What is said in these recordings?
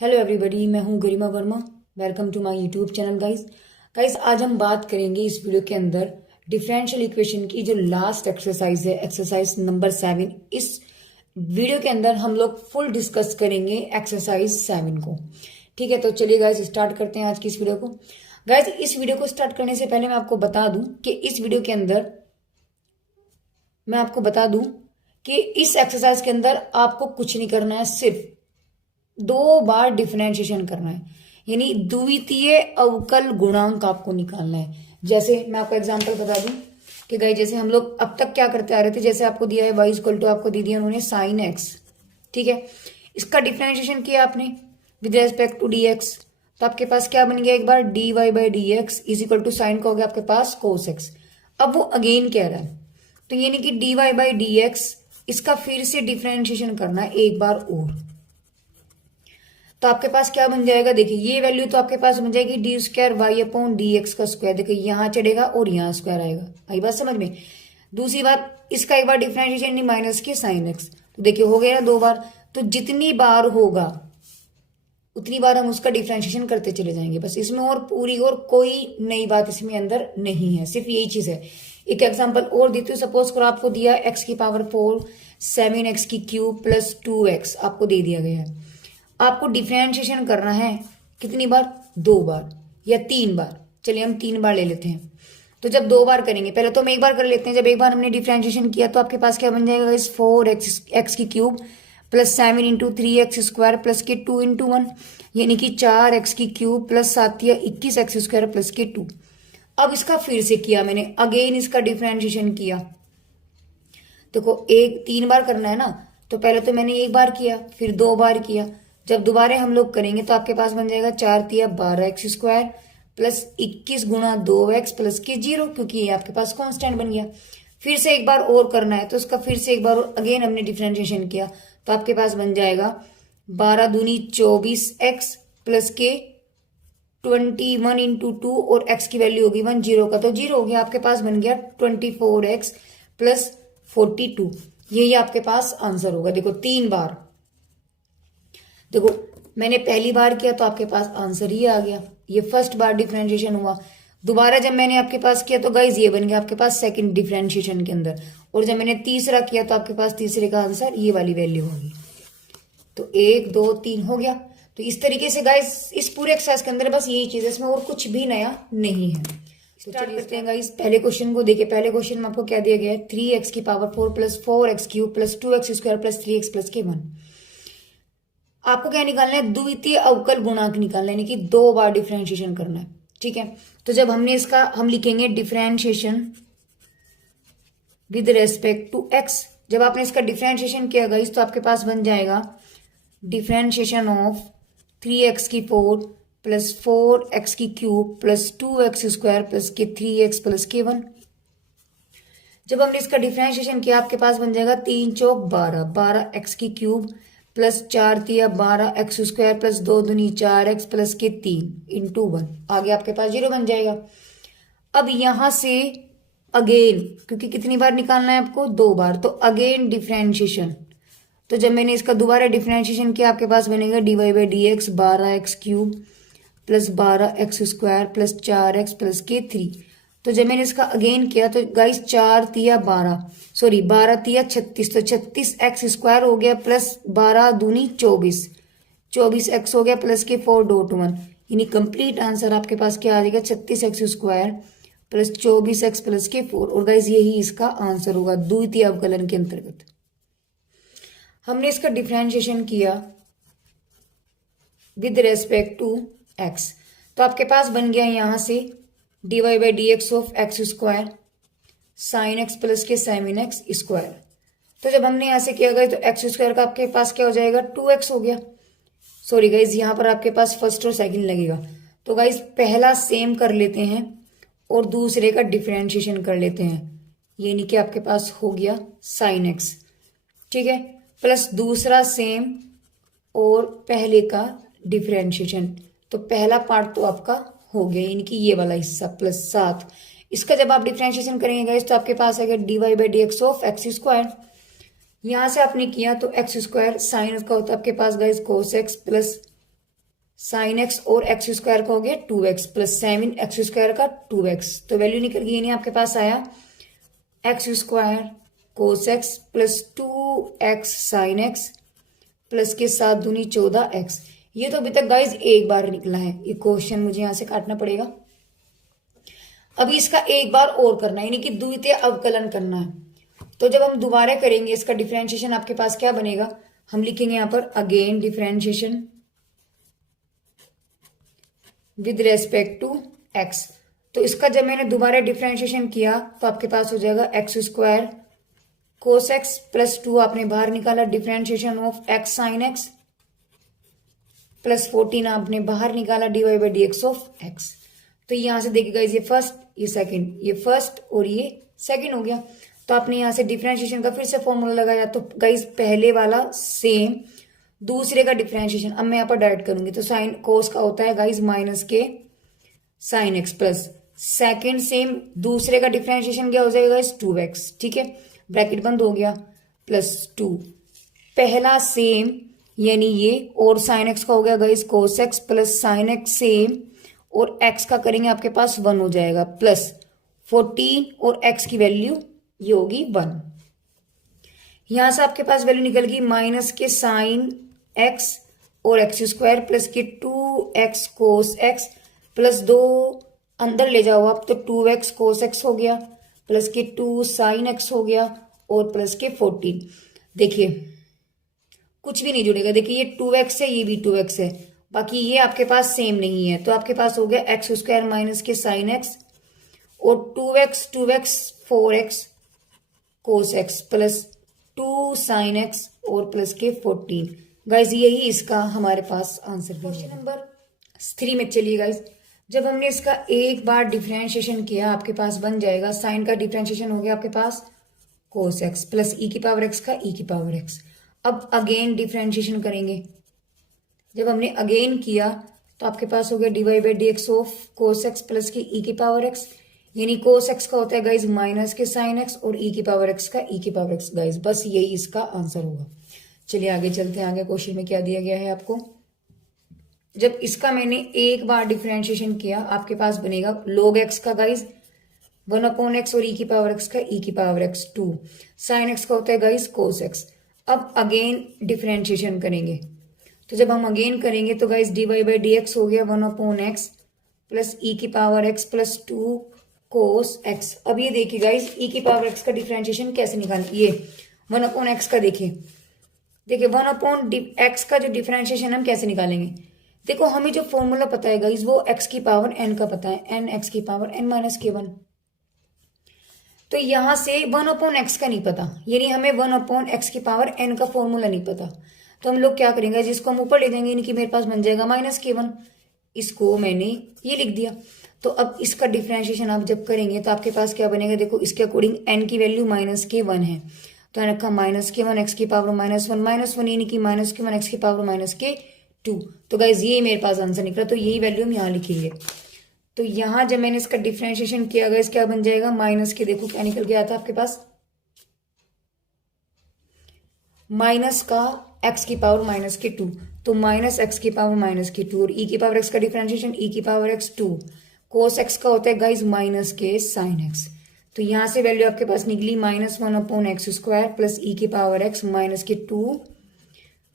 Hello everybody, मैं हूं Garima Verma. Welcome to my YouTube channel guys. आज हम बात करेंगे इस वीडियो के अंदर डिफरेंशियल इक्वेशन की जो लास्ट एक्सरसाइज है, एक्सरसाइज नंबर 7। इस वीडियो के अंदर हम लोग फुल डिस्कस करेंगे एक्सरसाइज 7 को। ठीक है, तो चलिए गाइस स्टार्ट करते हैं आज की इस वीडियो को। गाइस, इस वीडियो को स्टार्ट करने से पहले मैं आपको बता दूं कि इस वीडियो के अंदर मैं आपको बता दूं कि इस एक्सरसाइज के अंदर आपको कुछ नहीं करना है, सिर्फ 2 बार डिफरेंशिएशन करना है, यानी द्वितीय अवकल गुणांक आपको निकालना है। जैसे मैं आपको एग्जांपल बता दूं कि गाइस, जैसे हम लोग अब तक क्या करते आ रहे थे, जैसे आपको दिया है y इक्वल टू, आपको दे दिया उन्होंने साइन एक्स। ठीक है, इसका डिफरेंशिएशन किया आपने विद रेस्पेक्ट टू dx, तो आपके पास क्या बन गया, एक बार dy by D X is equal to sine का हो गया आपके पास कोस एक्स। अब वो अगेन कह रहा है, तो यानी कि dy बाई डी एक्स, इसका फिर से डिफरेंशिएशन करना है एक बार और। तो आपके पास क्या बन जाएगा, देखिए ये वैल्यू तो आपके पास बन जाएगी D square Y upon D x का स्क्वायर। देखिए यहाँ चढ़ेगा और यहाँ स्क्वायर आएगा। आई बात समझ में। दूसरी बात, इसका एक बार डिफरेंशिएशन नहीं, माइनस के साइन एक्स। तो देखिए हो गया ना 2 बार, तो जितनी बार होगा उतनी बार हम उसका डिफरेंशिएशन करते चले जाएंगे। बस इसमें और पूरी और कोई नई बात इसमें अंदर नहीं है, सिर्फ यही चीज है। एक एग्जांपल और देती हूँ। सपोज करो आपको दिया एक्स की पावर 4 7x की क्यूब प्लस 2x आपको दे दिया गया है। आपको डिफरेंशिएशन करना है कितनी बार, 2 बार या 3 बार। चलिए हम 3 बार ले लेते हैं। तो जब 2 बार करेंगे, पहले तो हम एक बार कर लेते हैं। जब एक बार हमने डिफरेंशिएशन किया तो आपके पास क्या बन जाएगा इस 4x की cube plus 7 into 3x square plus के 2 इंटू 1, यानी कि 4x की क्यूब प्लस 7 या 21x स्क्वायर प्लस के 2। अब इसका फिर से किया मैंने, अगेन इसका डिफरेंशिएशन किया। देखो 3 बार करना है ना, तो पहले तो मैंने एक बार किया, फिर 2 बार किया। जब दोबारा हम लोग करेंगे तो आपके पास बन जाएगा 4 तिया 12x स्क्वायर प्लस 21 गुणा 2x प्लस के 0, क्योंकि ये आपके पास कांस्टेंट बन गया। फिर से एक बार और करना है, तो उसका फिर से एक बार अगेन हमने डिफरेंशिएशन किया, तो आपके पास बन जाएगा 12 दूनी 24x प्लस के 21 इंटू 2, और x की वैल्यू होगी 1, 0 का तो 0 हो गया। आपके पास बन गया 24x प्लस 42। यही आपके पास आंसर होगा। देखो 3 बार, देखो मैंने पहली बार किया तो आपके पास आंसर ही आ गया, ये फर्स्ट बार डिफरेंशिएशन हुआ। दोबारा जब मैंने आपके पास किया तो गाइज ये बन गया आपके पास सेकंड डिफरेंशिएशन के अंदर, और जब मैंने तीसरा किया तो आपके पास तीसरे का आंसर ये वाली वैल्यू होगी। तो 1 2 3 हो गया। तो इस तरीके से गाइज इस पूरे एक्सरसाइज के अंदर बस यही चीज है, इसमें और कुछ भी नया नहीं है। तो चलिए करते हैं गाइज पहले क्वेश्चन को। देखिए पहले क्वेश्चन में आपको क्या दिया गया है, 3x की power 4 plus 4x cube plus 2x square plus 3x plus के 1। आपको क्या निकालना है, द्वितीय अवकल गुणांक निकालना है, यानी कि 2 बार डिफरेंशिएशन करना है। ठीक है, तो जब हमने इसका हम लिखेंगे differentiation with respect to X. जब आपने इसका डिफरेंशिएशन किया गाइस तो आपके पास बन जाएगा डिफरेंशिएशन ऑफ 3x की 4 प्लस 4x की cube plus 2x square plus के 3x प्लस के 1। जब हमने इसका डिफरेंशिएशन किया आपके पास बन जाएगा 3 चौक 12, 12x की क्यूब प्लस 4 तिया 12x स्क्वायर प्लस 2 दूनी 4x प्लस के 3 इंटू 1। आगे आपके पास 0 बन जाएगा। अब यहां से अगेन, क्योंकि कितनी बार निकालना है आपको, 2 बार, तो अगेन डिफरेंशिएशन। तो जब मैंने इसका दोबारा डिफरेंशिएशन किया आपके पास बनेगा dy by D x 12x cube plus 12x square plus 4x plus के 3। तो जब मैंने इसका अगेन किया तो गाइस 4 तिया 12, सॉरी 12 तिया 36, तो 36x स्क्वायर हो गया प्लस 12 दूनी 24, 24x हो गया प्लस के 4 डॉट 1, यानी कंप्लीट आंसर आपके पास क्या आ जाएगा 36x square plus 24x plus के 4। और गाइस यही इसका आंसर होगा द्वितीय अवकलन के अंतर्गत। हमने इसका डिफरेंशिएशन किया विद रेस्पेक्ट टू x, तो आपके पास बन गया यहां से dy by D x of x square sine x plus के साइन एक्स स्क्वायर। तो जब हमने यहां से किया गया तो एक्स स्क्वायर का आपके पास क्या हो जाएगा 2x हो गया। सॉरी गाइज, यहां पर आपके पास फर्स्ट और सेकंड लगेगा। तो गाइज पहला सेम कर लेते हैं और दूसरे का डिफरेंशिएशन कर लेते हैं, यानी कि आपके पास हो गया साइन एक्स। ठीक है, प्लस दूसरा सेम और पहले का डिफरेंशिएशन। तो पहला पार्ट तो आपका हो गया, यानी कि ये वाला हिस्सा प्लस 7। इसका जब आप डिफरेंशिएशन करेंगे गाइस तो आपके पास आएगा dy by D x of x square. यहां से आपने किया तो एक्स स्क्वायर साइन का होता है आपके पास guys cos x plus sine x और एक्स स्क्वायर का हो गया 2x प्लस 7x² का 2x। तो वैल्यू निकल गई, यानी आपके पास आया x² कोस x plus 2x sine x plus के 7 दूनी 14x। ये तो अभी तक गाइज एक बार निकला है, ये क्वेश्चन मुझे यहां से काटना पड़ेगा। अभी इसका एक बार और करना है, यानी कि द्वितीय अवकलन करना है। तो जब हम दोबारा करेंगे इसका डिफरेंशिएशन, आपके पास क्या बनेगा, हम लिखेंगे यहां पर again differentiation with respect to X. तो इसका जब मैंने दोबारा डिफरेंशिएशन किया तो आपके पास हो जाएगा x² कोस एक्स प्लस 2 आपने बाहर निकाला, differentiation of x sine x plus 14 आपने बाहर निकाला, dy/dx ऑफ x। तो यहां से देखिएगा ये फर्स्ट, ये सेकंड, ये फर्स्ट और ये सेकंड हो गया। तो आपने यहां से डिफरेंशिएशन का फिर से फॉर्मूला लगाया, तो गाइज पहले वाला सेम, दूसरे का डिफरेंशिएशन अब मैं यहाँ पर डायरेक्ट करूंगी। तो साइन कोस का होता है गाइज माइनस के sine x plus second same, दूसरे का डिफरेंशिएशन क्या हो जाएगा गाइज 2x, ठीक है, ब्रैकेट बंद हो गया, प्लस 2 पहला सेम यानी ये, और साइन एक्स का हो गया गाइज कोस x plus sine x same, और x का करेंगे आपके पास 1 हो जाएगा, प्लस 14 और x की वैल्यू ये होगी 1। यहां से आपके पास वैल्यू निकल गई माइनस के साइन एक्स और x² प्लस के 2x कोस एक्स प्लस 2 अंदर ले जाओ आप, तो 2x कोस एक्स हो गया प्लस के 2 साइन एक्स हो गया और प्लस के 14। देखिए कुछ भी नहीं जुड़ेगा, देखिए ये 2x है, ये भी 2x है, बाकी ये आपके पास सेम नहीं है। तो आपके पास हो गया x² माइनस के साइन एक्स और 2x 4x कोस एक्स प्लस 2 साइन एक्स और प्लस के 14। गाइज यही इसका हमारे पास आंसर। क्वेश्चन नंबर 3 में चलिए गाइज, जब हमने इसका एक बार डिफरेंशिएशन किया आपके पास बन जाएगा, साइन का डिफरेंशिएशन हो गया आपके पास कोस एक्स प्लस ई की पावर एक्स का ई की पावर एक्स। अब अगेन डिफरेंशिएशन करेंगे, जब हमने अगेन किया तो आपके पास हो गया dy/dx of cos x plus की ई की पावर एक्स, यानी कोस एक्स का होता है गाइज माइनस के साइन एक्स और ई की पावर एक्स का ई की पावर एक्स। गाइज बस यही इसका आंसर होगा। चलिए आगे चलते हैं, आगे क्वेश्चन में क्या दिया गया है आपको। जब इसका मैंने एक बार डिफरेंशिएशन किया आपके पास बनेगा log x का गाइज 1/x और ई की पावर एक्स का ई की पावर एक्स 2, साइन एक्स का होता है गाइज कोस एक्स। अब अगेन डिफरेंशिएशन करेंगे, तो जब हम अगेन करेंगे तो गाइज dy/dx हो गया 1/x प्लस ई की power x plus 2 cos x. अब ये देखिए गाइज ई की पावर एक्स का डिफरेंशिएशन कैसे निकालें, ये 1/x का देखिए 1/x का जो डिफरेंशिएशन हम कैसे निकालेंगे। देखो हमें जो फॉर्मूला पता है गाइज वो x की पावर n का पता है, n x की पावर n माइनस k1। तो यहां से 1/x का नहीं पता, यानी हमें 1/x की पावर n का फॉर्मूला नहीं पता। तो हम लोग क्या करेंगे, जिसको हम ऊपर ले देंगे यानी कि मेरे पास बन जाएगा माइनस k1, इसको मैंने ये लिख दिया। तो अब इसका डिफरेंशिएशन आप जब करेंगे तो आपके पास क्या बनेगा, देखो इसके अकॉर्डिंग n की वैल्यू माइनस k1 है, तो मैंने रखा माइनस k1 x की पावर -1 यानी कि माइनस k1 x की पावर -k2। तो गाइज ये मेरे पास आंसर निकला, तो यही वैल्यू हम यहाँ लिखेंगे। तो यहाँ जब मैंने इसका डिफरेंशिएशन किया गाइज क्या बन जाएगा माइनस के, देखो क्या निकल गया था आपके पास, माइनस का x की पावर -k2, तो माइनस x की पावर -k2 और e की पावर x का डिफरेंशिएशन e की पावर x2, कोस x का होता है गाइज माइनस के साइन x। तो यहां से वैल्यू आपके पास निकली -1/x² प्लस ई की power x -k2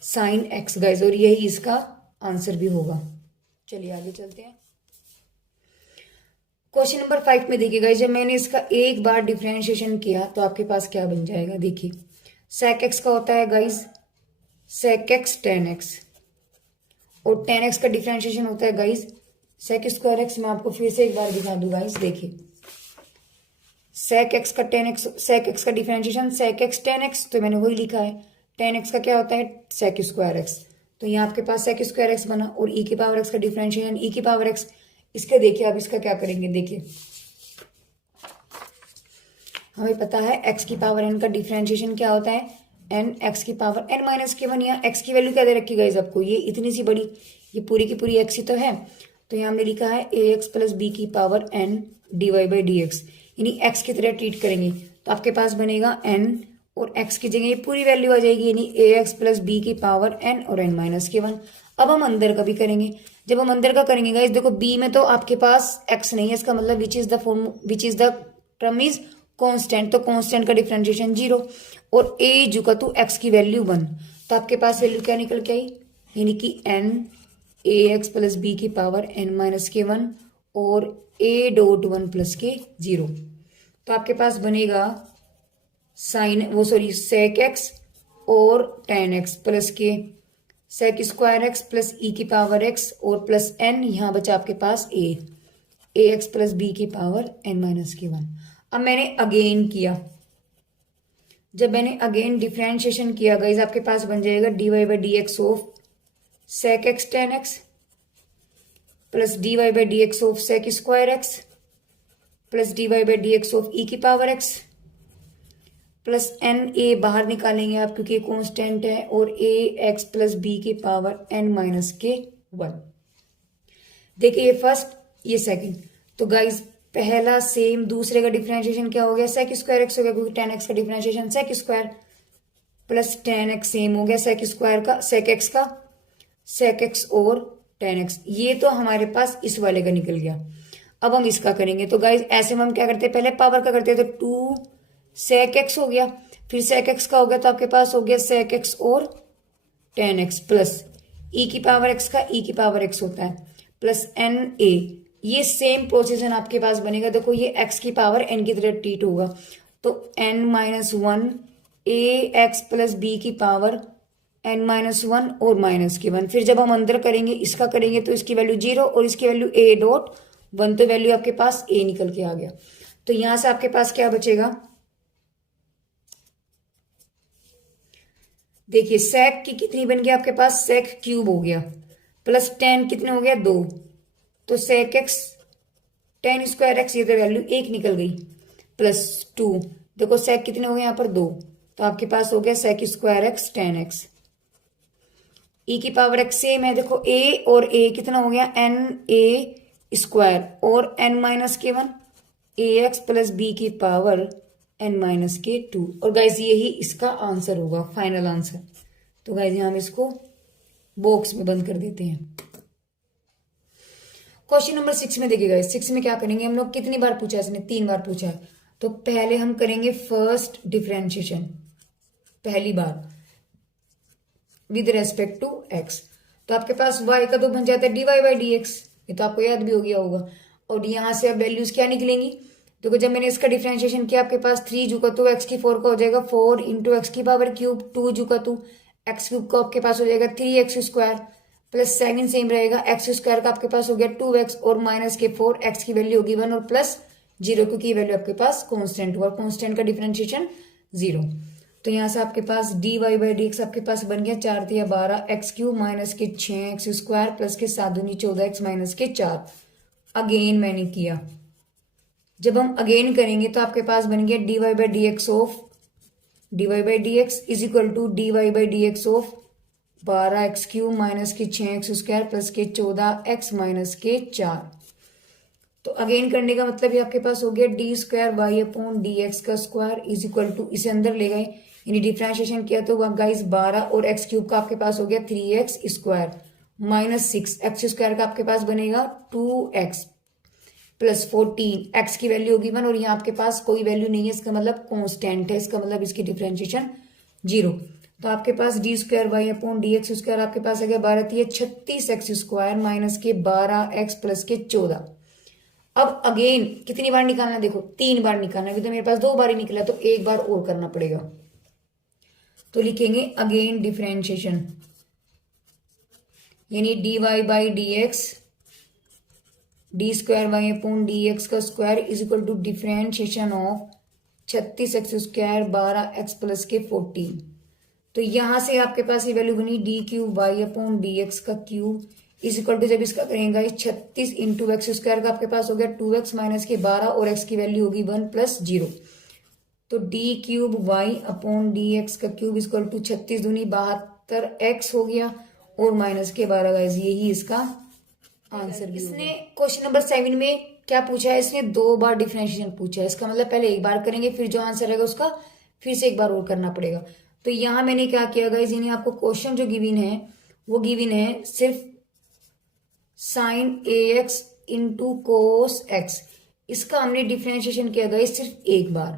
sine x guys, और यही इसका आंसर भी होगा। चलिए आगे चलते हैं। क्वेश्चन नंबर 5 में देखिए गाइज, जब मैंने इसका एक बार डिफरेंशिएशन किया तो आपके पास क्या बन जाएगा, देखिए sec x का होता है guys sec x tan x, और tan x का डिफरेंशिएशन होता है गाइज sec² x। मैं आपको फिर से एक बार दिखा दूं गाइज, देखिए sec x का tan x, sec x का differentiation sec x tan x, तो मैंने वही लिखा है। tan x का क्या होता है sec² x, तो यहाँ आपके पास sec² x बना, और e की पावर x का डिफरेंशिएशन e की पावर x। इसके देखिए अब इसका क्या करेंगे, देखिए हमें पता है x की पावर n का डिफरेंशिएशन क्या होता है n x की पावर n माइनस k1। यहाँ x की वैल्यू क्या दे रखी गाइज आपको, ये इतनी सी बड़ी, ये पूरी की पूरी x ही तो है। तो यहाँ हमने लिखा है ax प्लस b की पावर n dy/dx, यानी x की तरह ट्रीट करेंगे तो आपके पास बनेगा n और x की जगह ये पूरी वैल्यू आ जाएगी, यानी ax प्लस बी की पावर n और n माइनस के 1। अब हम अंदर का भी करेंगे। जब हम अंदर का करेंगे गाइस, देखो b में तो आपके पास x नहीं है, इसका मतलब which is the term is constant, तो कांस्टेंट का डिफरेंशिएशन 0 और a जुका टू x की वैल्यू 1, तो आपके पास वैल्यू क्या निकल के आई, यानी कि n ax प्लस बी की पावर n माइनस के 1 और a डॉट 1 प्लस के 0। तो आपके पास बनेगा सेक एक्स और टेन एक्स प्लस के सेक स्क्वायर एक्स प्लस ई की पावर एक्स और प्लस एन, यहाँ बचा आपके पास ए एक्स प्लस बी की पावर एन माइनस के 1। अब मैंने अगेन किया, जब मैंने अगेन डिफरेंशिएशन किया गाइज, आपके पास बन जाएगा D Y by D x of sec x tan x plus d Y by D x of sec square x plus d Y by D x of e की power x plus n, a बाहर निकालेंगे आप क्योंकि constant है, और a x plus b की power n minus के 1। देखिए ये फर्स्ट ये सेकंड, तो गाइज पहला सेम, दूसरे का डिफरेंशिएशन क्या हो गया, सेक स्क्वायर एक्स हो गया क्योंकि टेन एक्स का differentiation sec square plus tan X same हो गया सेक स्क्वायर का सेक एक्स का, सेक एक्स और टेन एक्स, ये तो हमारे पास इस वाले का निकल गया। अब हम इसका करेंगे, तो गाइज ऐसे में हम क्या करते हैं, पहले पावर का करते हैं, तो 2 सेक एक्स हो गया, फिर सेक एक्स का हो गया, तो आपके पास हो गया सेक एक्स और टेन एक्स प्लस ई की पावर एक्स का ई की पावर एक्स होता है प्लस एन ए, ये सेम प्रोसीजर आपके पास बनेगा। देखो ये एक्स की पावर एन की तरह ट्रीट होगा, तो एन माइनस 1 ए एक्स प्लस बी की पावर एन माइनस 1 और माइनस के 1। फिर जब हम अंदर करेंगे, इसका करेंगे तो इसकी वैल्यू 0 और इसकी वैल्यू ए डॉट 1, तो वैल्यू आपके पास ए निकल के आ गया। तो यहां से आपके पास क्या बचेगा, देखिए सेक की कितनी बन गया आपके पास, सेक क्यूब हो गया प्लस टेन कितने हो गया 2, तो sec x tan square X, ये तो वैल्यू 1 निकल गई प्लस 2, देखो सेक कितने हो गए यहाँ पर 2, तो आपके पास हो गया sec square x tan x. E की पावर एक्स सेम है, देखो ए और ए कितना हो गया एन ए स्क्वायर और एन माइनस के 1 ए एक्स प्लस बी की पावर एन माइनस के 2, और गाइज यही इसका आंसर होगा, फाइनल आंसर। तो गाइज हम इसको बॉक्स में बंद कर देते हैं। क्वेश्चन नंबर 6 में देखिए गाइज, 6 में क्या करेंगे हम लोग, कितनी बार पूछा है इसने, 3 बार पूछा है, तो पहले हम करेंगे फर्स्ट डिफरेंशिएशन पहली बार विद रेस्पेक्ट टू एक्स, तो आपके पास y का तो बन जाता है D Y by D X, ये तो आपको याद भी हो गया होगा, और यहां से अब वैल्यूज क्या निकलेंगी, देखो जब मैंने इसका डिफरेंशिएशन किया आपके पास 3 जुका तो एक्स की 4 का हो जाएगा 4 इंटू एक्स की पावर क्यूब, 2 जुका तो एक्स क्यूब का आपके पास हो जाएगा 3x square plus second same रहेगा एक्स स्क्वायर का आपके पास हो गया 2x और माइनस के 4, एक्स की वैल्यू होगी 1 और प्लस 0 क्योंकि ये वैल्यू आपके पास कांस्टेंट हुआ, कांस्टेंट का डिफरेंशिएशन 0। तो यहाँ से आपके पास d Y by D x आपके पास बन गया 4 × 12 x cube minus K 6x square plus के 7 दूनी 14x माइनस के 4। अगेन मैंने किया, जब हम अगेन करेंगे तो आपके पास बन गया D Y by D x of D Y by D X is equal to D Y by D x of 12x cube minus K 6x square plus के 14x माइनस के 4। तो अगेन करने का मतलब ये आपके पास हो गया D square Y upon D x का स्क्वायर इज इक्वल टू, इसे अंदर ले गए यानी डिफरेंशिएशन किया तो गाइस 12 और एक्स क्यूब का आपके पास हो गया 3x square minus 6 x square का आपके पास बनेगा 2x प्लस 14, एक्स की वैल्यू होगी 1 और यहाँ आपके पास कोई वैल्यू नहीं है, इसका मतलब कांस्टेंट है, इसका मतलब इसकी डिफरेंशिएशन 0। तो आपके पास d square Y upon D x square आपके पास आ गया 12 36x स्क्वायर माइनस के 12x प्लस के 14। अब अगेन कितनी बार निकालना है, देखो 3 बार निकालना है, अभी तो मेरे पास 2 बार ही निकला तो 1 बार और करना पड़ेगा। तो लिखेंगे अगेन डिफरेंशिएशन यानी d Y by D x d square Y upon D x का square is equal to differentiation of 36x square 12x plus के 14। तो यहां से आपके पास ये वैल्यू बनी D cube Y upon D x का क्यूब इज इक्वल टू, जब इसका करेंगे 36 इंटू एक्स स्क्वायर का आपके पास हो गया 2x माइनस के 12 और एक्स की वैल्यू होगी 1 प्लस 0। तो D cube Y upon D x का क्यूब इज इक्वल टू 36 दूनी 72x हो गया और माइनस के 12 गाइस, यही इसका आंसर। इसने क्वेश्चन नंबर 7 में क्या पूछा है, इसने 2 बार डिफरेंशिएशन पूछा है, इसका मतलब पहले 1 बार करेंगे फिर जो आंसर रहेगा उसका फिर से एक बार और करना पड़ेगा। तो यहाँ मैंने क्या किया गाइस, यानी आपको क्वेश्चन जो गिवन है वो गिवन है सिर्फ sign a x into cos x. इसका हमने डिफ्रेंशिएशन किया गाइस सिर्फ एक बार।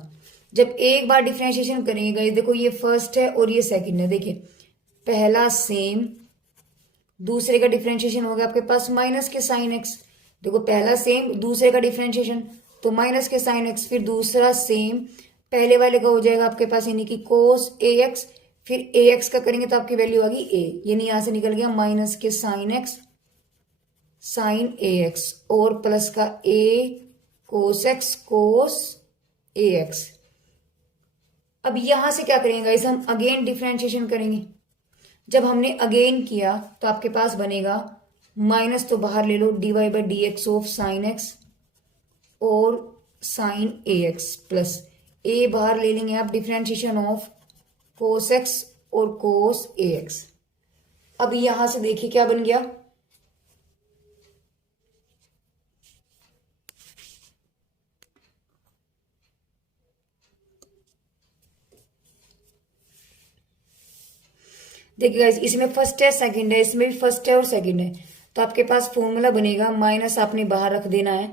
जब एक बार डिफ्रेंशिएशन करेंगे गाइस, देखो ये फर्स्ट है और ये सेकंड है, देखिए पहला सेम, दूसरे का डिफ्रेंशिएशन हो गया आपके पास माइनस के साइन एक्स। देखो पहला सेम, दूसरे का डिफ्रेंशिएशन तो माइनस के साइन एक्स, फिर दूसरा सेम, पहले वाले का हो जाएगा आपके पास यानी कि कोस ए एक्स, फिर ए एक्स का करेंगे तो आपकी वैल्यू आ गई ए, यानी यहां से निकल गया माइनस के sine x sign a x और प्लस का ए कोस एक्स कोस ए एक्स। अब यहां से क्या करेंगे गाइस, हम अगेन डिफ्रेंशिएशन करेंगे। जब हमने अगेन किया तो आपके पास बनेगा माइनस तो बाहर ले लो, d Y by D x of sine x और sine a x plus a बाहर ले लेंगे आप, डिफ्रेंशिएशन ऑफ कोस एक्स और कोस ए एक्स। अब यहां से देखिए क्या बन गया, देखिए गाइस इसमें फर्स्ट है सेकंड है, इसमें भी फर्स्ट है और सेकंड है, तो आपके पास फॉर्मूला बनेगा माइनस आपने बाहर रख देना है,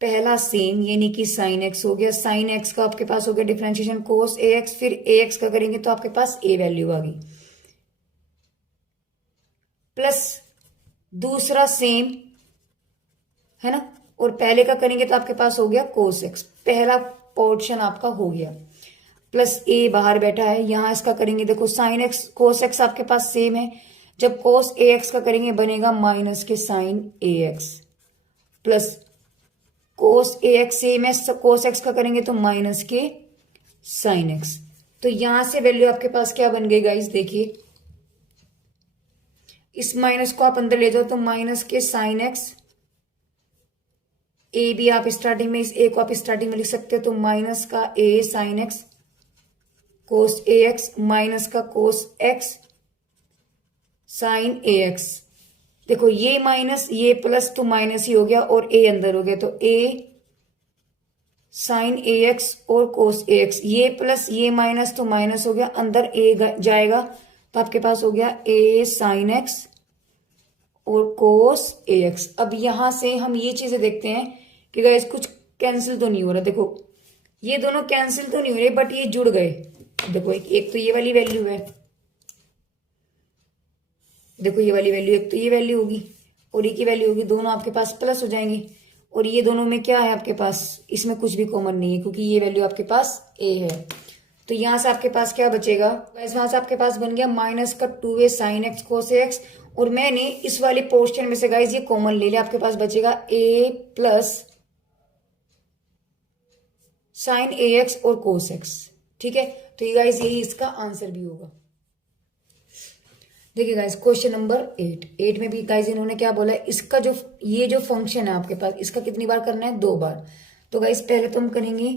पहला सेम यानी कि साइन एक्स हो गया, साइन एक्स का आपके पास हो गया डिफरेंशिएशन कोस ए एक्स, फिर ए एक्स का करेंगे तो आपके पास ए वैल्यू आ गई, प्लस दूसरा सेम है ना, और पहले का करेंगे तो आपके पास हो गया कोस एक्स, पहला पोर्शन आपका हो गया, प्लस ए बाहर बैठा है, यहां इसका करेंगे देखो साइन एक्स कोस एक्स आपके पास सेम है, जब कोस ए एक्स का करेंगे बनेगा माइनस के sign a x plus cos A x same है, कोस एक्स का करेंगे तो माइनस के साइन एक्स। तो यहां से वैल्यू आपके पास क्या बन गई गाइस, देखिए इस माइनस को आप अंदर ले जाओ तो माइनस के साइन एक्स, ए भी आप स्टार्टिंग में, इस ए को आप स्टार्टिंग में लिख सकते हो तो माइनस का ए साइन एक्स कोस ए एक्स माइनस का cos x sign a x. देखो ये माइनस ये प्लस तो माइनस ही हो गया और ए अंदर हो गया, तो ए साइन ए एक्स और कोस ए एक्स, ये प्लस ये माइनस तो माइनस हो गया, अंदर ए जाएगा तो आपके पास हो गया ए साइन एक्स और कोस ए एक्स। अब यहां से हम ये चीजें देखते हैं कि गाइस कुछ कैंसिल तो नहीं हो रहा, देखो ये दोनों कैंसिल तो नहीं हो रहे बट ये जुड़ गए। देखो एक तो ये वाली वैल्यू है, देखो ये वाली वैल्यू, एक तो ये वैल्यू होगी और ये की वैल्यू होगी, दोनों आपके पास प्लस हो जाएंगे, और ये दोनों में क्या है आपके पास, इसमें कुछ भी कॉमन नहीं है क्योंकि ये वैल्यू आपके पास ए है। तो यहां से आपके पास क्या बचेगा, वहां से आपके पास बन गया माइनस का 2a sine x cos x, और मैंने इस वाले पोर्शन में से गाइस ये कॉमन ले लिया, आपके पास बचेगा a plus sign a x और कोस एक्स। ठीक है, तो ये गाइस यही इसका आंसर भी होगा। देखिए गाइस क्वेश्चन नंबर 8 में भी गाइस इन्होंने क्या बोला है, इसका जो ये जो फंक्शन है आपके पास इसका कितनी बार करना है, 2 बार। तो गाइस पहले तो हम करेंगे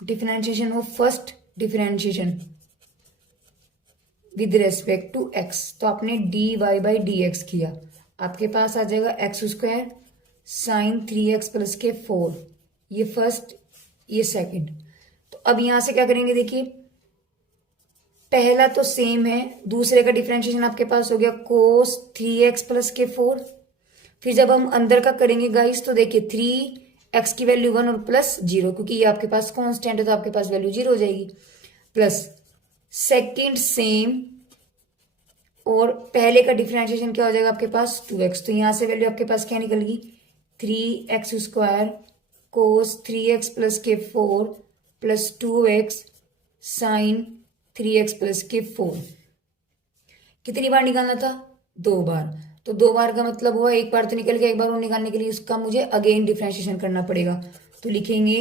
differentiation of first differentiation with respect to X, तो आपने D Y by D X किया, आपके पास आ जाएगा x square sine 3x plus के 4, ये फर्स्ट ये सेकंड। तो अब यहां से क्या करेंगे, देखिए पहला तो सेम है, दूसरे का डिफरेंशिएशन आपके पास हो गया कोस 3x प्लस के 4, फिर जब हम अंदर का करेंगे गाइस तो देखिए 3x की वैल्यू 1 और प्लस 0, क्योंकि ये आपके पास कांस्टेंट है तो आपके पास वैल्यू 0 हो जाएगी, प्लस सेकंड सेम और पहले का डिफरेंशिएशन क्या हो जाएगा आपके पास 2x, तो यहां से वैल्यू आपके पास क्या निकल गई 3x स्क्वायर कोस 3x प्लस के 4 plus 2x sign 3x plus के 4। कितनी बार निकालना था, 2 बार, तो 2 बार का मतलब हुआ एक बार तो निकल गया, एक बार और निकालने के लिए उसका मुझे अगेन डिफरेंशिएशन करना पड़ेगा, तो लिखेंगे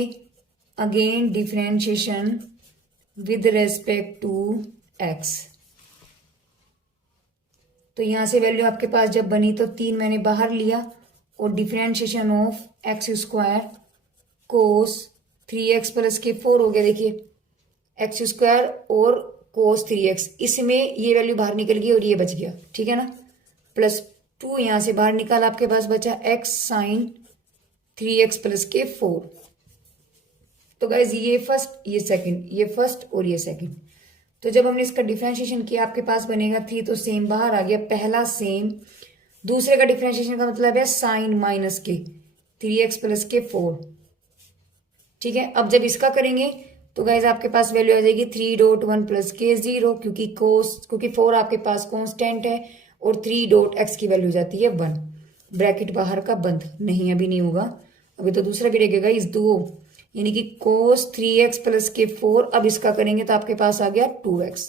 again differentiation with respect to x। तो यहां से वैल्यू आपके पास जब बनी तो 3 मैंने बाहर लिया और differentiation of x square cos 3x plus के 4 हो गया, देखिए एक्स स्क्वायर और कोस 3x, इसमें ये वैल्यू बाहर निकल गई और ये बच गया, ठीक है ना, प्लस 2 यहां से बाहर निकाला, आपके पास बचा x साइन 3x प्लस के 4, तो गाइज ये फर्स्ट, ये सेकंड, ये फर्स्ट और ये सेकंड। तो जब हमने इसका डिफरेंशिएशन किया आपके पास बनेगा 3, तो सेम बाहर आ गया, पहला सेम। दूसरे का डिफरेंशिएशन का मतलब है साइन माइनस के 3x प्लस के 4। ठीक है, अब जब इसका करेंगे तो गाइज आपके पास वैल्यू आ जाएगी 3.1 प्लस के 0, क्योंकि 4 आपके पास कॉन्स्टेंट है और 3.x की वैल्यू जाती है 1। ब्रैकेट बाहर का बंद, नहीं अभी नहीं होगा, अभी तो दूसरा भी रहेगा इस दो, यानी कि cos 3x प्लस के 4। अब इसका करेंगे तो आपके पास आ गया 2x।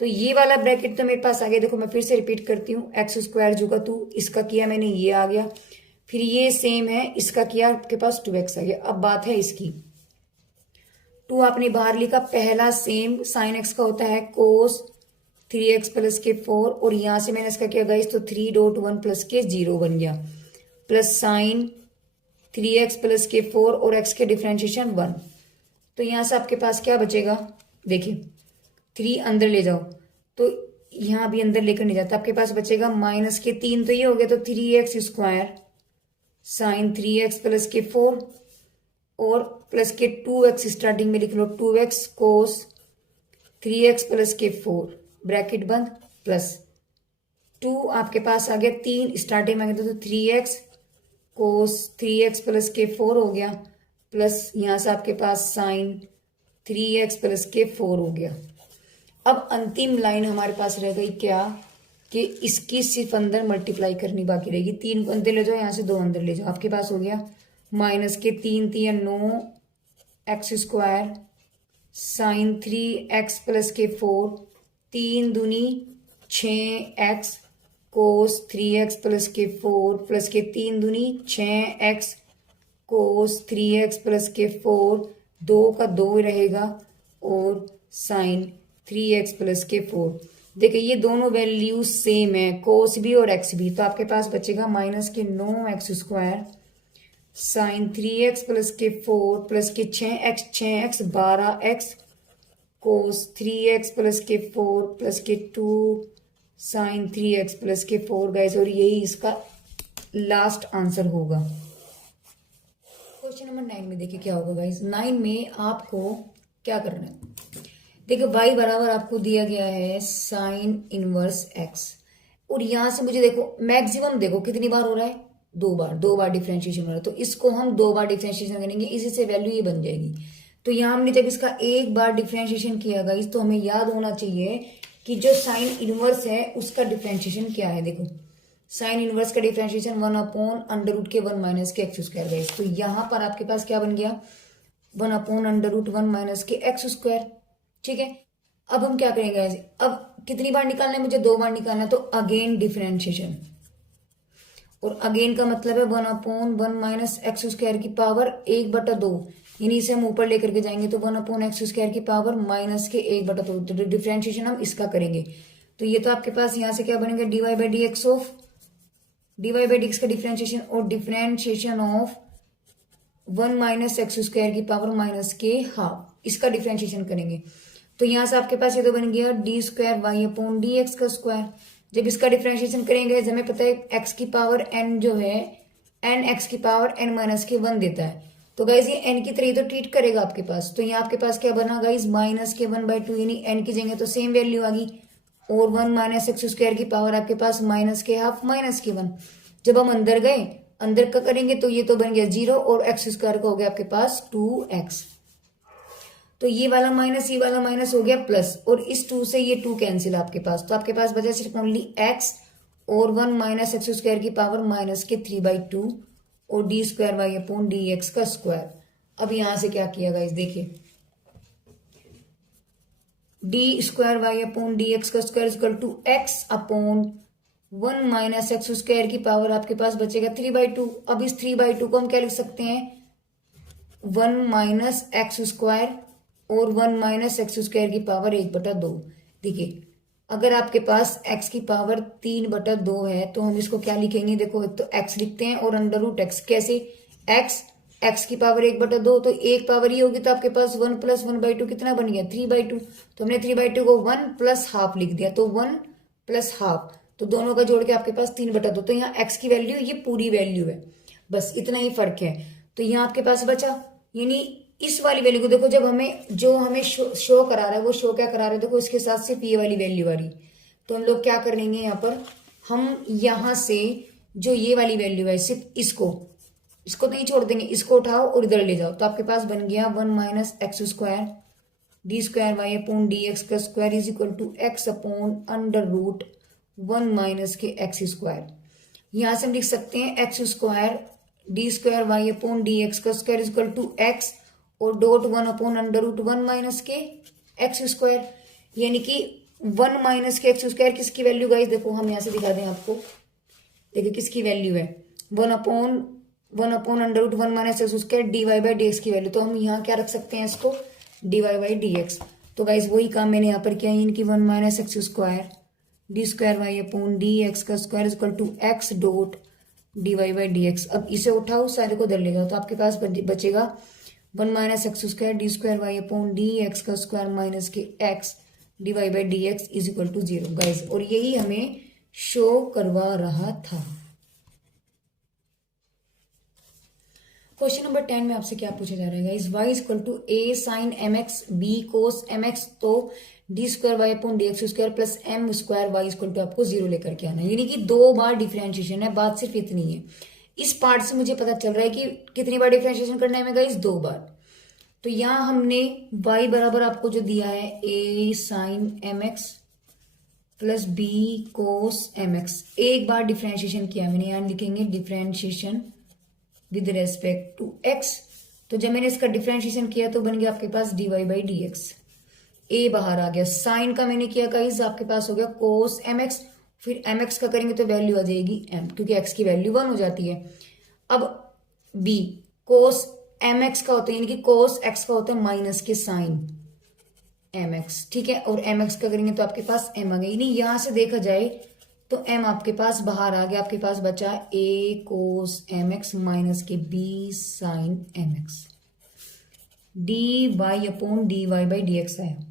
तो ये वाला ब्रैकेट तो मेरे पास आ गया। देखो मैं फिर से रिपीट करती हूँ, एक्स स्क्वायर जुगा 2, इसका किया मैंने, ये आ गया। फिर ये सेम है, इसका किया, आपके पास 2x आ गया। अब बात है इसकी, 2 आपने बाहर लिखा, पहला सेम साइन एक्स का होता है cos 3x प्लस के 4, और यहां से मैंने इसका किया गाइस तो 3.1 प्लस के 0 बन गया, प्लस साइन 3x प्लस के 4 और x के डिफरेंशिएशन 1। तो यहां से आपके पास क्या बचेगा, देखिए 3 अंदर ले जाओ तो यहां भी अंदर लेकर नहीं जाता, आपके पास बचेगा माइनस के 3, तो ये हो गया, तो 3x square sine 3x plus के 4 और प्लस के 2x, स्टार्टिंग में लिख लो 2x कोस 3x प्लस के 4, ब्रैकेट बंद, प्लस 2 आपके पास आ गया, 3 स्टार्टिंग में आ गया तो 3x कोस 3x प्लस के 4 हो गया, प्लस यहां से आपके पास साइन 3x प्लस के 4 हो गया। अब अंतिम लाइन हमारे पास रह गई क्या, कि इसकी सिर्फ अंदर मल्टीप्लाई करनी बाकी रहेगी। 3 को अंदर ले जाओ, यहां से 2 अंदर ले जाओ, आपके पास हो गया माइनस के 3 3 9 x square sine 3x plus के 4, 3 दूनी 6x कोस 3x प्लस के 4 प्लस के 3 दूनी 6x कोस 3x प्लस के 4, 2 का 2 रहेगा और साइन 3x प्लस के 4। देखिए ये दोनों वैल्यूज सेम है, कोस भी और एक्स भी, तो आपके पास बचेगा माइनस के 9x square sine 3x plus के 4 प्लस के 6x 12x कोस 3x प्लस के 4 प्लस के 2 साइन 3x प्लस के 4 गाइस, और यही इसका लास्ट आंसर होगा। क्वेश्चन नंबर 9 में देखिए क्या होगा गाइस। 9 में आपको क्या करना है, देखिए y बराबर आपको दिया गया है साइन इनवर्स x, और यहां से मुझे देखो मैक्सिमम देखो कितनी बार हो रहा है, 2 बार डिफरेंशिएशन हो रहा है, तो इसको हम 2 बार डिफरेंशिएशन करेंगे, इसी से वैल्यू ये बन जाएगी। तो यहाँ हमने जब इसका 1 बार डिफरेंशिएशन किया गाइस, तो हमें याद होना चाहिए कि जो साइन इनवर्स है उसका डिफरेंशिएशन क्या है। देखो साइन इनवर्स का डिफरेंशिएशन 1 अपॉन अंडर रूट के 1 माइनस के एक्स स्क्वायर गाइस, तो यहाँ पर आपके पास क्या बन गया 1 अपॉन अंडर रूट 1 माइनस के एक्स स्क्वायर। ठीक है, अब हम क्या करेंगे, अब कितनी बार निकालना है मुझे, 2 बार निकालना है, तो अगेन डिफरेंशिएशन, और अगेन का मतलब है 1 अपॉन 1 माइनस एक्स स्क्वायर की पावर 1/2, यानी इसे हम ऊपर लेकर के जाएंगे तो 1 अपॉन एक्स स्क्वायर की पावर माइनस के 1/2, तो डिफरेंशिएशन हम इसका करेंगे। तो ये तो आपके पास यहाँ से क्या बनेगा dy by D x of dy by D x का डिफरेंशिएशन, और differentiation of 1 minus x square की पावर माइनस के हाफ, इसका डिफरेंशिएशन करेंगे। तो यहां से आपके पास ये तो बन गया D square Y upon D x का स्क्वायर। जब इसका डिफरेंशिएशन करेंगे, हमें पता है एक्स की पावर एन जो है एन एक्स की पावर एन माइनस के 1 देता है, तो गाइज ये एन की तरह तो ट्रीट करेगा आपके पास। तो यहाँ आपके पास क्या बना गाइज माइनस के 1/2, यानी एन की जगह तो सेम वैल्यू आ गई, और 1 माइनस एक्स स्क्वायर की पावर आपके पास माइनस के हाफ माइनस के 1। जब हम अंदर गए, अंदर का करेंगे तो ये तो बन गया 0, और एक्स स्क्वायर का हो गया आपके पास 2x। तो ये वाला माइनस हो गया प्लस, और इस 2 से ये 2 कैंसिल आपके पास, तो आपके पास बचा सिर्फ ओनली x और 1 माइनस एक्स स्क्वायर की पावर माइनस के 3/2 और d square Y upon D x का स्क्वायर। अब यहां से क्या किया गाइस, देखिए d square Y upon D x का square equal to x upon 1 minus x square की पावर आपके पास बचेगा 3/2। अब इस 3/2 को हम क्या लिख सकते हैं 1 माइनस एक्स स्क्वायर और 1 माइनस एक्स स्क्वायर की पावर 1/2। देखिए अगर आपके पास x की पावर 3/2 है तो हम इसको क्या लिखेंगे, देखो एक तो x लिखते हैं और अंडर रूट एक्स, कैसे x की पावर 1/2, तो एक पावर ये होगी, तो आपके पास 1 प्लस 1/2 कितना बन गया 3/2। तो हमने 3/2 को 1 प्लस हाफ लिख दिया, तो 1 प्लस हाफ, तो दोनों का जोड़ के आपके पास 3/2। तो यहाँ x की वैल्यू ये पूरी वैल्यू है, बस इतना ही फर्क है। तो यहाँ आपके पास बचा, यानी इस वाली वैल्यू को देखो, जब हमें जो हमें शो करा रहा है वो शो क्या करा रहा है, देखो इसके साथ सिर्फ ये वाली वैल्यू आ रही। तो हम लोग क्या करेंगे यहाँ पर, हम यहाँ से जो ये वाली वैल्यू है सिर्फ इसको इसको नहीं छोड़ देंगे, इसको उठाओ और इधर ले जाओ। तो आपके पास बन गया 1 minus x square D square Y upon D x का square is equal to x upon under root 1 minus के एक्स स्क्वायर। यहां से हम लिख सकते हैं x square D square Y upon D x का square is equal to x और dot 1 upon under root 1 minus के एक्स स्क्वायर, यानी कि 1 माइनस के एक्स स्क्वायर किसकी वैल्यू गाइस, देखो हम यहां से दिखा दें आपको, देखिए किसकी वैल्यू है 1 upon under root 1 minus x square d Y by D x की वैल्यू। तो हम यहाँ क्या रख सकते हैं इसको, d Y by D x. तो गाइस वही काम मैंने यहाँ पर किया है, इनकी 1 minus x square D square Y upon D x का square is equal to x dot d Y by D x. अब इसे उठाओ सारे को इधर ले जाओ, तो आपके पास बचेगा 1 minus x square D square Y upon D x का स्क्वायर माइनस के X D Y by D X is equal to 0 guys. और यही हमें शो करवा रहा था। क्वेश्चन नंबर 10 में आपसे क्या पूछा जा रहा है guys, y is equal to a sine mx b cos mx, तो D square Y upon D x square plus M square Y equal to आपको 0 लेकर के आना है, यानी कि 2 बार डिफरेंशिएशन है। बात सिर्फ इतनी है। इस पार्ट से मुझे पता चल रहा है कि कितनी बार डिफरेंशिएशन करना है हमें गाइस, 2 बार। तो यहां हमने y बराबर आपको जो दिया है a sine mx plus b cos mx, एक बार डिफरेंशिएशन किया मैंने, यहां लिखेंगे differentiation with respect to x। तो जब मैंने इसका डिफरेंशिएशन किया तो बन गया आपके पास dy by D x, a बाहर आ गया। साइन का मैंने किया गाइस, आपके पास हो गया कोस mx, फिर mx का करेंगे तो वैल्यू आ जाएगी m, क्योंकि x की वैल्यू 1 हो जाती है। अब b कोस mx का होता है, यानी कि कोस x का होता है माइनस के साइन mx, ठीक है। और mx का करेंगे तो आपके पास m आ गया, यानी यहां से देखा जाए तो m आपके पास बाहर आ गया, आपके पास बचा a cos mx minus K b sine mx, D Y upon D Y by D x आया।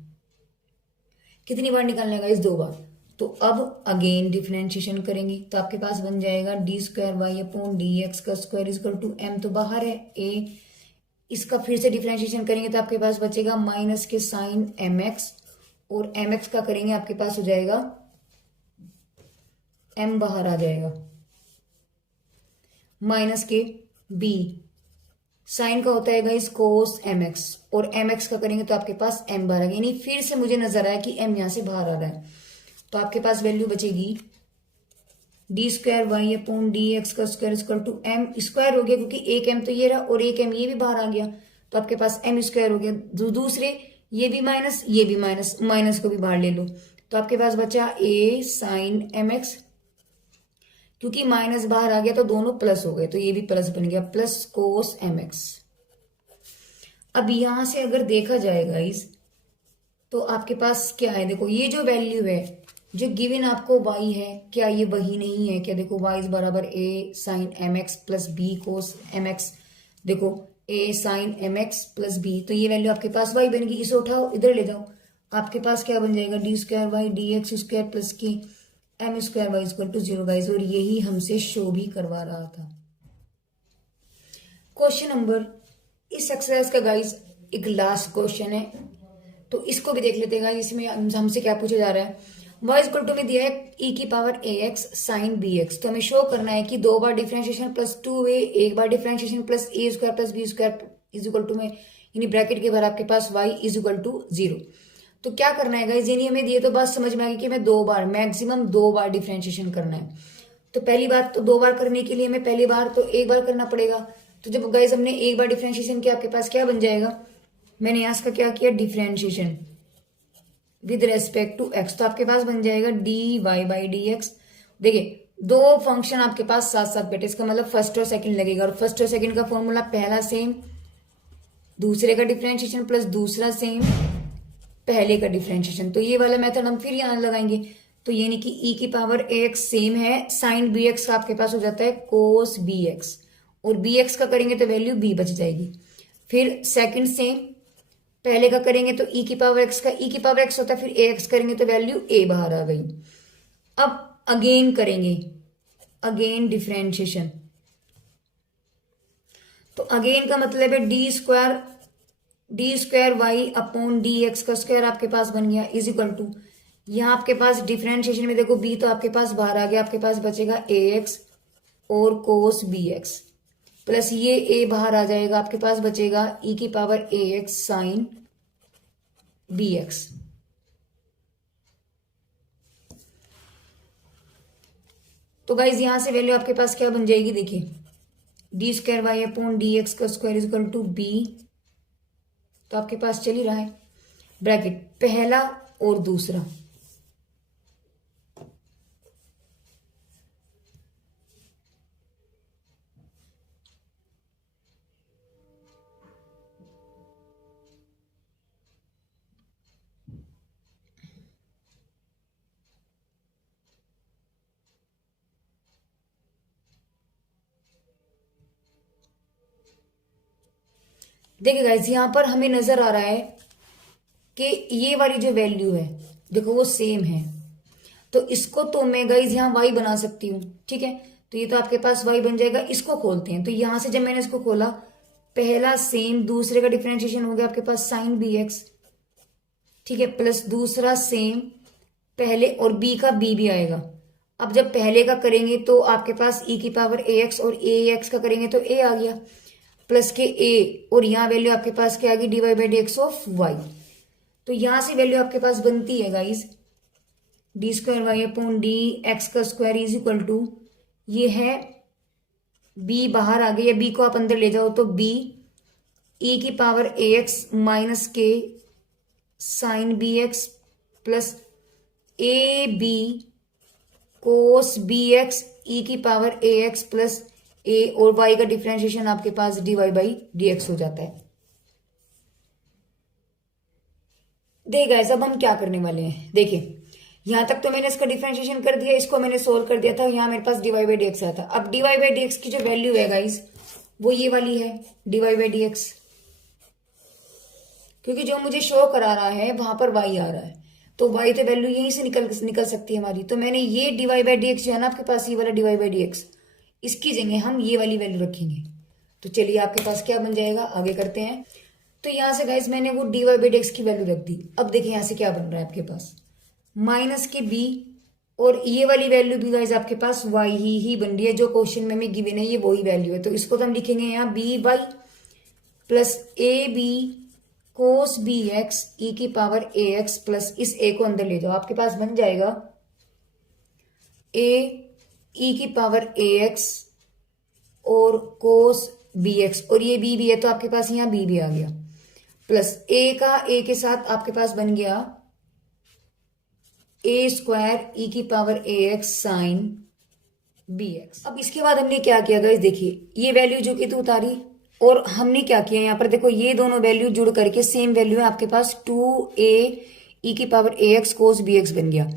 कितनी बार निकालने का इस, 2 बार। तो अब अगेन डिफरेंशिएशन करेंगे तो आपके पास बन जाएगा D square Y upon D x का square is equal to m, तो बाहर है a, इसका फिर से डिफरेंशिएशन करेंगे तो आपके पास बचेगा माइनस के साइन mx, और mx का करेंगे आपके पास हो जाएगा m बाहर आ जाएगा, माइनस के b साइन का होता है गाइस कोस mx, और mx का करेंगे तो आपके पास m बाहर आ गया, यानी फिर से मुझे नजर आया कि m यहां से बाहर आ रहा है। तो आपके पास वैल्यू बचेगी d square Y upon D x का square equal to m square हो गया, क्योंकि एक m तो ये रहा और एक m ये भी बाहर आ गया, तो आपके पास m स्क्वायर हो गया। दूसरे ये भी माइनस ये भी माइनस, माइनस को भी बाहर ले लो, तो आपके पास बचा a साइन mx, क्योंकि माइनस बाहर आ गया तो दोनों प्लस हो गए, तो ये भी प्लस बन गया प्लस कोस mx। अब यहां से अगर देखा जाएगा इस, तो आपके पास क्या है, देखो ये जो वैल्यू है जो गिवन आपको y है, क्या ये वही नहीं है क्या, देखो y इज बराबर a sine mx plus b cos mx, देखो a sine mx plus b, तो ये वैल्यू आपके पास y बनेगी। इसे उठाओ इधर ले जाओ, आपके पास क्या बन जाएगा D square Y D x square plus K m square Y equal to 0 guys, और यही हमसे शो भी करवा रहा था। क्वेश्चन नंबर, इस एक्सरसाइज का गाइस एक लास्ट क्वेश्चन है, तो इसको भी देख लेते हैं गाइस। इसमें हमसे क्या पूछा जा रहा है, y इक्वल टू में दिया है e की पावर ax साइन bx, तो हमें शो करना है कि 2 बार डिफरेंशिएशन प्लस 2a, एक बार differentiation plus a square plus b square is equal to में, यानी ब्रैकेट के बाहर आपके पास y इज इक्वल टू 0। तो क्या करना है गाइस, यानी हमें दिए तो बात समझ में आ गई कि हमें 2 बार मैक्सिमम 2 बार डिफरेंशिएशन करना है। तो पहली बात तो 2 बार करने के लिए हमें पहली बार तो 1 बार करना पड़ेगा। तो जब गाइस हमने 1 बार डिफरेंशिएशन किया, आपके पास क्या बन जाएगा, मैंने यहाँ इसका क्या किया differentiation with respect to X, तो आपके पास बन जाएगा D Y by D X. देखिए 2 फंक्शन आपके पास साथ साथ बैठे, इसका मतलब फर्स्ट और सेकंड लगेगा, और फर्स्ट और सेकंड का फॉर्मूला पहला सेम, दूसरे का डिफरेंशिएशन प्लस दूसरा सेम, पहले का डिफरेंशिएशन। तो ये वाला मेथड हम फिर यहां लगाएंगे, तो यानी कि e की पावर ax सेम है, साइन bx का आपके पास हो जाता है कोस bx, और bx का करेंगे तो वैल्यू b बच जाएगी। फिर सेकंड सेम, पहले का करेंगे तो e की पावर x का e की पावर x होता है, फिर ax करेंगे तो वैल्यू a बाहर आ गई। अब अगेन करेंगे, अगेन डिफरेंशिएशन, तो अगेन का मतलब है D square D square Y upon D x का स्क्वायर आपके पास बन गया इज इक्वल टू, यहाँ आपके पास डिफ्रेंशिएशन में देखो बी तो आपके पास बाहर आ गया, आपके पास बचेगा ए एक्स और कोस बी एक्स, प्लस ये ए बाहर आ जाएगा, आपके पास बचेगा ई की power a x sine b x. तो गाइज यहां से वैल्यू आपके पास क्या बन जाएगी, देखिए d square Y upon D x का square is equal to b, तो आपके पास चल ही रहा है ब्रैकेट पहला और दूसरा, देखिए गाइज यहां पर हमें नजर आ रहा है कि ये वाली जो वैल्यू है देखो वो सेम है, तो इसको तो मैं गाइज यहाँ y बना सकती हूँ, ठीक है। तो ये तो आपके पास y बन जाएगा, इसको खोलते हैं। तो यहां से जब मैंने इसको खोला, पहला सेम, दूसरे का डिफरेंशिएशन हो गया आपके पास साइन बी एक्स, ठीक है, प्लस दूसरा सेम पहले और b का b भी आएगा। अब जब पहले का करेंगे तो आपके पास e की पावर ए एक्स और ए एक्स का करेंगे तो a आ गया, प्लस के a, और यहाँ वैल्यू आपके पास क्या आ गई, D Y by D x of Y. तो यहां से वैल्यू आपके पास बनती है guys D square Y upon D x का स्क्वायर इज इक्वल टू, ये है b बाहर आ गया, b को आप अंदर ले जाओ तो b e की पावर ए एक्स माइनस के sine b x plus a b cos b x e की power a x plus a, और y का डिफरेंशिएशन आपके पास d Y by D x हो जाता है। देखिए अब हम क्या करने वाले हैं, देखिए यहां तक तो मैंने इसका डिफरेंशिएशन कर दिया, इसको मैंने सोल्व कर दिया था, यहाँ मेरे पास d Y by D x आया था। अब d Y by D x की जो वैल्यू है गाइस वो ये वाली है D Y by D x, क्योंकि जो मुझे शो करा रहा है वहां पर y आ रहा है, तो y तो वैल्यू यहीं से निकल सकती है हमारी। तो मैंने ये d Y by D x जो है ना आपके पास, ये वाला d Y by D x, इसकी जगह हम ये वाली वैल्यू रखेंगे। तो चलिए आपके पास क्या बन जाएगा, आगे करते हैं। तो यहां से गाइस मैंने वो d Y by D x की वैल्यू रख दी। अब देखिए यहां से क्या बन रहा है आपके पास, माइनस के बी, और ये वाली वैल्यू भी गाइस आपके पास y ही बन रही है, जो क्वेश्चन में हमें गिवन है ये वही वैल्यू है। तो इसको तो हम लिखेंगे यहाँ b by plus a b cos b x e की पावर ए एक्स, प्लस इस ए को अंदर ले जाओ, आपके पास बन जाएगा ए ई की पावर ए एक्स और कोस बी एक्स, और ये बी भी है तो आपके पास यहाँ बी भी आ गया, प्लस ए का ए के साथ आपके पास बन गया ए स्क्वायर ई की power a x sine b x. अब इसके बाद हमने क्या किया गाइस, देखिए ये वैल्यू जो कि तो उतारी, और हमने क्या किया यहाँ पर देखो ये दोनों वैल्यू जुड़ करके सेम वैल्यू है आपके पास 2a ई की power a x cos b x बन गया,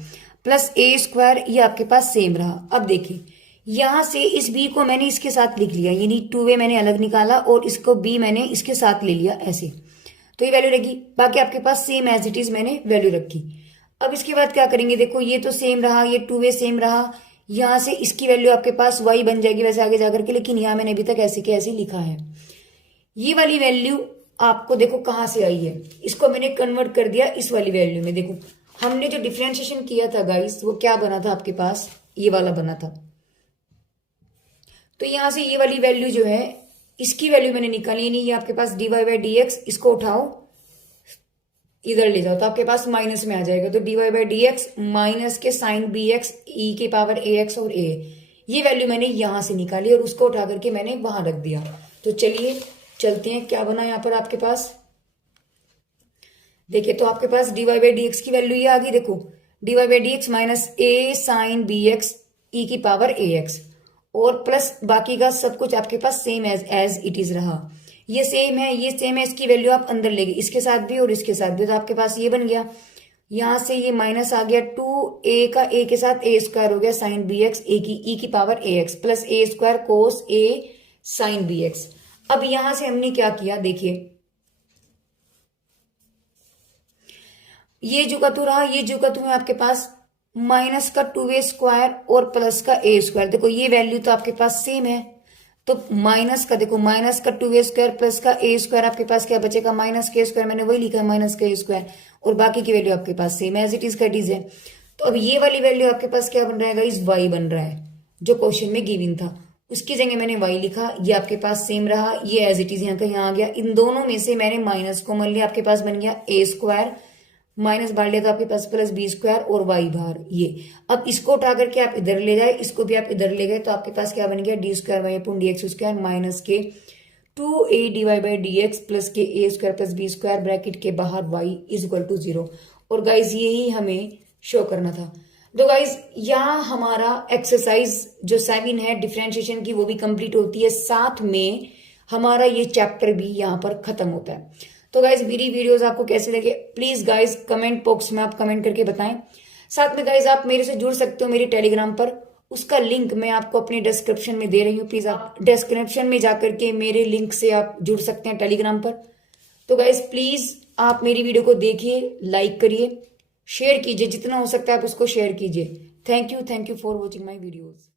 प्लस ए स्क्वायर ये आपके पास सेम रहा। अब देखिए यहां से इस b को मैंने इसके साथ लिख लिया, यानी 2a मैंने अलग निकाला और इसको b मैंने इसके साथ ले लिया ऐसे, तो ये वैल्यू रहेगी। बाकी आपके पास सेम एज इट इज मैंने वैल्यू रखी। अब इसके बाद क्या करेंगे, देखो ये तो सेम रहा, ये 2a सेम रहा, यहां से इसकी वैल्यू आपके पास y बन जाएगी वैसे आगे जाकर के, लेकिन यहां मैंने अभी तक ऐसे के ऐसे लिखा है। ये वाली वैल्यू आपको देखो कहां से आई है, इसको मैंने कन्वर्ट कर दिया इस वाली वैल्यू में। देखो हमने जो डिफरेंशिएशन किया था गाइस वो क्या बना था आपके पास, ये वाला बना था। तो यहां से ये वाली वैल्यू जो है इसकी वैल्यू मैंने निकाली, यानी ये आपके पास d Y by D x, इसको उठाओ इधर ले जाओ तो आपके पास माइनस में आ जाएगा। तो d Y by D x minus के साइन बी एक्स ई के पावर ए एक्स और ए, ये वैल्यू मैंने यहां से निकाली और उसको उठा करके मैंने वहां रख दिया। तो चलिए चलते हैं क्या बना यहां पर आपके पास, देखिए तो आपके पास d Y by D x की वैल्यू ये आ गई, देखो d Y by D x minus a sine b x e की पावर ए एक्स, और प्लस बाकी का सब कुछ आपके पास सेम एज इट इज रहा। ये सेम है, ये सेम है, इसकी वैल्यू आप अंदर ले गए, इसके साथ भी और इसके साथ भी, तो आपके पास ये बन गया। यहां से ये माइनस आ गया, 2a का a के साथ a स्क्वायर हो गया साइन बी एक्स ए की ई की power a x, plus A square cos A sine b x. अब यहां से हमने क्या किया, देखिए ये जो कतु रहा, ये जो कतु है आपके पास माइनस का 2a स्क्वायर और प्लस का a स्क्वायर, देखो ये वैल्यू तो आपके पास सेम है, तो माइनस का देखो, माइनस का 2a² प्लस का a² आपके पास क्या बचेगा, -k², मैंने वही लिखा है -k², और बाकी की वैल्यू आपके पास सेम एज इट इज कटीज है। तो अब ये वाली वैल्यू आपके पास क्या बन रहा है गाइस, y बन रहा है, जो क्वेश्चन में गिवन था उसकी जगह मैंने y लिखा, ये आपके पास सेम रहा, ये एज इट इज यहाँ का यहाँ आ गया। इन दोनों में से मैंने माइनस कॉमन लिया, आपके पास बन गया a², माइनस बाहर लिया तो आपके पास प्लस b² और y बाहर ये। अब इसको उठा करके आप इधर ले जाए, इसको भी आप इधर ले गए, तो आपके पास क्या बन गया, d²y/dx² माइनस के 2a/dx प्लस के a² प्लस b² ब्रैकेट के बाहर y इज इक्वल टू 0। और गाइज यही हमें शो करना था। तो गाइज यहाँ हमारा एक्सरसाइज जो 7 है डिफरेंशिएशन की वो भी कंप्लीट होती है, साथ में हमारा ये चैप्टर भी यहाँ पर खत्म होता है। तो गाइज मेरी वीडियोस आपको कैसे लगे प्लीज गाइज कमेंट बॉक्स में आप कमेंट करके बताएं। साथ में गाइज आप मेरे से जुड़ सकते हो मेरे टेलीग्राम पर, उसका लिंक मैं आपको अपने डिस्क्रिप्शन में दे रही हूँ, प्लीज आप डिस्क्रिप्शन में जाकर के मेरे लिंक से आप जुड़ सकते हैं टेलीग्राम पर। तो गाइज प्लीज आप मेरी वीडियो को देखिए, लाइक करिए, शेयर कीजिए, जितना हो सकता है आप उसको शेयर कीजिए। Thank you for watching my videos.